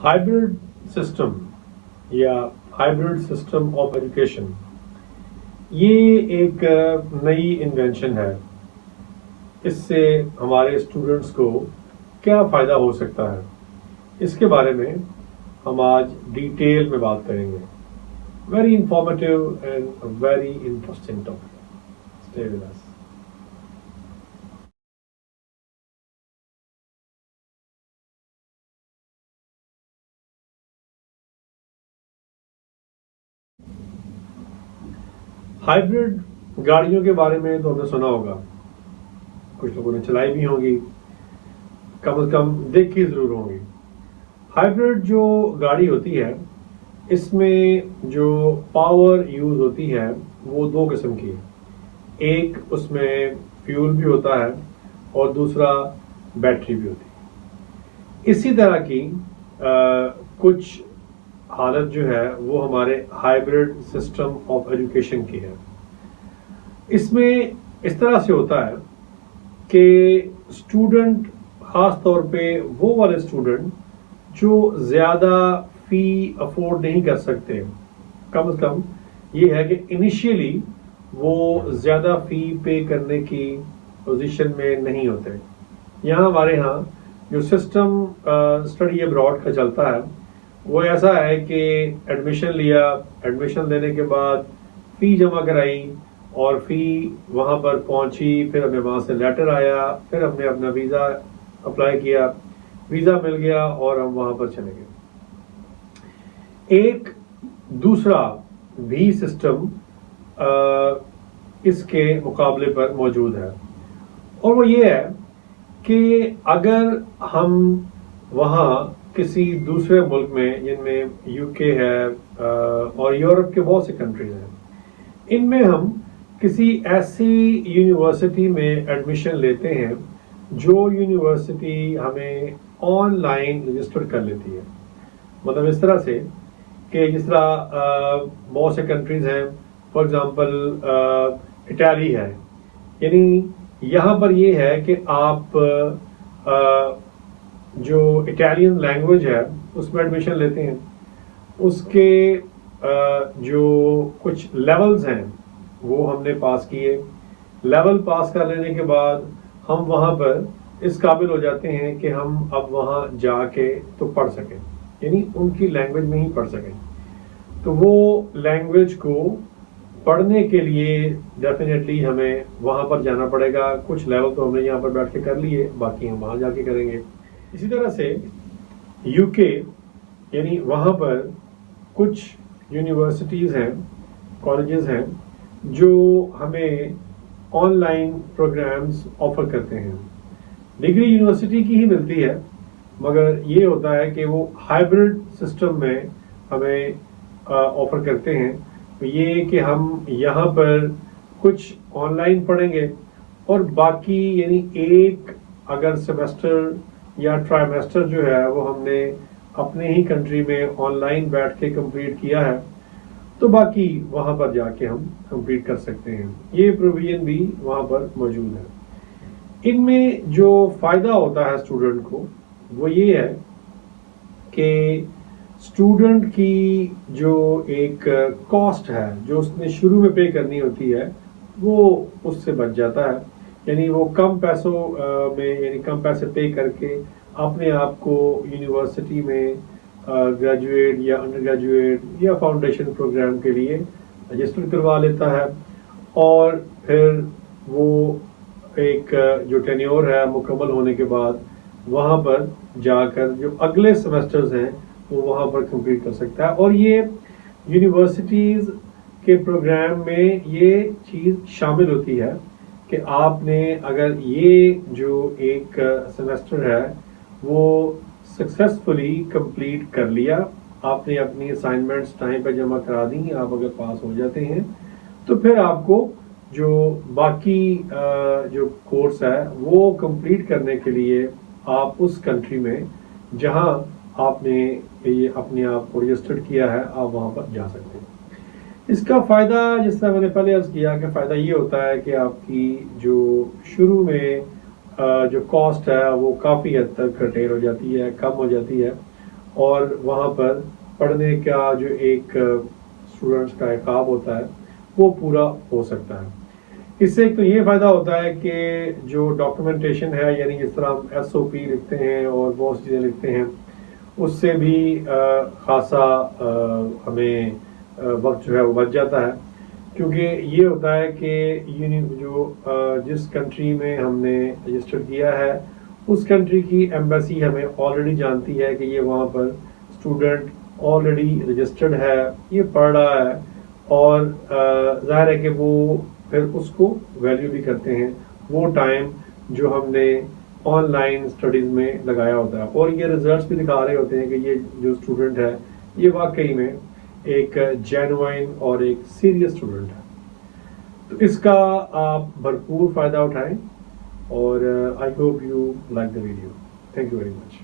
Hybrid system या hybrid system of education ये एक नई इन्वेंशन है। इससे हमारे स्टूडेंट्स को क्या फ़ायदा हो सकता है, इसके बारे में हम आज डिटेल में बात करेंगे। Very informative and very interesting topic. Stay with us. Hybrid गाड़ियों के बारे में तो हमने सुना होगा, कुछ लोगों ने चलाई भी होंगी, कम से कम देखी ज़रूर होंगी। हाइब्रिड जो गाड़ी होती है, इसमें जो पावर यूज़ होती है वो दो किस्म की है। एक उसमें फ्यूल भी होता है और दूसरा बैटरी भी होती है। इसी तरह की कुछ हालत जो है वो हमारे हाइब्रिड सिस्टम ऑफ एजुकेशन की है। इसमें इस तरह से होता है कि स्टूडेंट, ख़ास तौर पे वो वाले स्टूडेंट जो ज़्यादा फ़ी अफोर्ड नहीं कर सकते, कम से कम ये है कि इनिशियली वो ज़्यादा फ़ी पे करने की पोजीशन में नहीं होते। यहाँ हमारे यहाँ जो सिस्टम स्टडी अब्रॉड का चलता है वो ऐसा है कि एडमिशन लिया, एडमिशन लेने के बाद फ़ी जमा कराई और फ़ी वहाँ पर पहुँची, फिर हमें वहाँ से लेटर आया, फिर हमने अपना वीज़ा अप्लाई किया, वीज़ा मिल गया और हम वहाँ पर चले गए। एक दूसरा भी सिस्टम इसके मुकाबले पर मौजूद है और वो ये है कि अगर हम वहाँ किसी दूसरे मुल्क में, जिनमें यूके है और यूरोप के बहुत से कंट्रीज हैं, इनमें हम किसी ऐसी यूनिवर्सिटी में एडमिशन लेते हैं जो यूनिवर्सिटी हमें ऑनलाइन रजिस्टर कर लेती है। मतलब इस तरह से कि जिस तरह बहुत से कंट्रीज हैं, फॉर एग्जांपल इटाली है, यानी यहाँ पर ये है कि आप जो इटालियन लैंग्वेज है उसमें एडमिशन लेते हैं। उसके जो कुछ लेवल्स हैं वो हमने पास किए। लेवल पास कर लेने के बाद हम वहाँ पर इस काबिल हो जाते हैं कि हम अब वहाँ जाके तो पढ़ सकें, यानी उनकी लैंग्वेज में ही पढ़ सकें। तो वो लैंग्वेज को पढ़ने के लिए डेफिनेटली हमें वहाँ पर जाना पड़ेगा। कुछ लेवल तो हमने यहाँ पर बैठ के कर लिए, बाकी हम वहाँ जाके करेंगे। इसी तरह से यूके, यानी वहाँ पर कुछ यूनिवर्सिटीज़ हैं, कॉलेजेस हैं जो हमें ऑनलाइन प्रोग्राम्स ऑफ़र करते हैं। डिग्री यूनिवर्सिटी की ही मिलती है, मगर ये होता है कि वो हाइब्रिड सिस्टम में हमें ऑफ़र करते हैं। तो ये कि हम यहाँ पर कुछ ऑनलाइन पढ़ेंगे और बाकी यानी एक अगर सेमेस्टर या ट्राइमेस्टर जो है वो हमने अपने ही कंट्री में ऑनलाइन बैठ के कंप्लीट किया है, तो बाकी वहाँ पर जाके हम कंप्लीट कर सकते हैं। ये प्रोविजन भी वहाँ पर मौजूद है। इनमें जो फ़ायदा होता है स्टूडेंट को वो ये है कि स्टूडेंट की जो एक कॉस्ट है जो उसने शुरू में पे करनी होती है वो उससे बच जाता है। यानी वो कम पैसों में, यानी कम पैसे पे करके अपने आप को यूनिवर्सिटी में ग्रेजुएट या अंडर ग्रेजुएट या फाउंडेशन प्रोग्राम के लिए रजिस्टर करवा लेता है और फिर वो एक जो टेन्योर है मुकम्मल होने के बाद वहाँ पर जाकर जो अगले सेमेस्टर्स हैं वो वहाँ पर कंप्लीट कर सकता है। और ये यूनिवर्सिटीज़ के प्रोग्राम में ये चीज़ शामिल होती है कि आपने अगर ये जो एक सेमेस्टर है वो सक्सेसफुली कंप्लीट कर लिया, आपने अपनी असाइनमेंट्स टाइम पर जमा करा दी, आप अगर पास हो जाते हैं तो फिर आपको जो बाकी जो कोर्स है वो कंप्लीट करने के लिए आप उस कंट्री में जहां आपने ये अपने आप को रजिस्टर्ड किया है आप वहां पर जा सकते हैं। इसका फ़ायदा, जिस तरह मैंने पहले अर्ज़ किया, कि फ़ायदा ये होता है कि आपकी जो शुरू में जो कॉस्ट है वो काफ़ी हद तक कर्टेल हो जाती है, कम हो जाती है और वहाँ पर पढ़ने का जो एक स्टूडेंट्स का एक ख्वाब होता है वो पूरा हो सकता है। इससे एक तो ये फ़ायदा होता है कि जो डॉक्यूमेंटेशन है, यानी जिस तरह हम SOP लिखते हैं और बहुत सी चीज़ें लिखते हैं, उससे भी खासा हमें वक्त जो है वो बच जाता है। क्योंकि ये होता है कि जिस कंट्री में हमने रजिस्टर किया है उस कंट्री की एम्बेसी हमें ऑलरेडी जानती है कि ये वहाँ पर स्टूडेंट ऑलरेडी रजिस्टर्ड है, ये पढ़ रहा है, और जाहिर है कि वो फिर उसको वैल्यू भी करते हैं वो टाइम जो हमने ऑनलाइन स्टडीज़ में लगाया होता है। और ये रिजल्ट्स भी दिखा रहे होते हैं कि ये जो स्टूडेंट है ये वाकई में एक जेन्युइन और एक सीरियस स्टूडेंट है। तो इसका आप भरपूर फ़ायदा उठाएं और I hope you like the video. Thank you very much.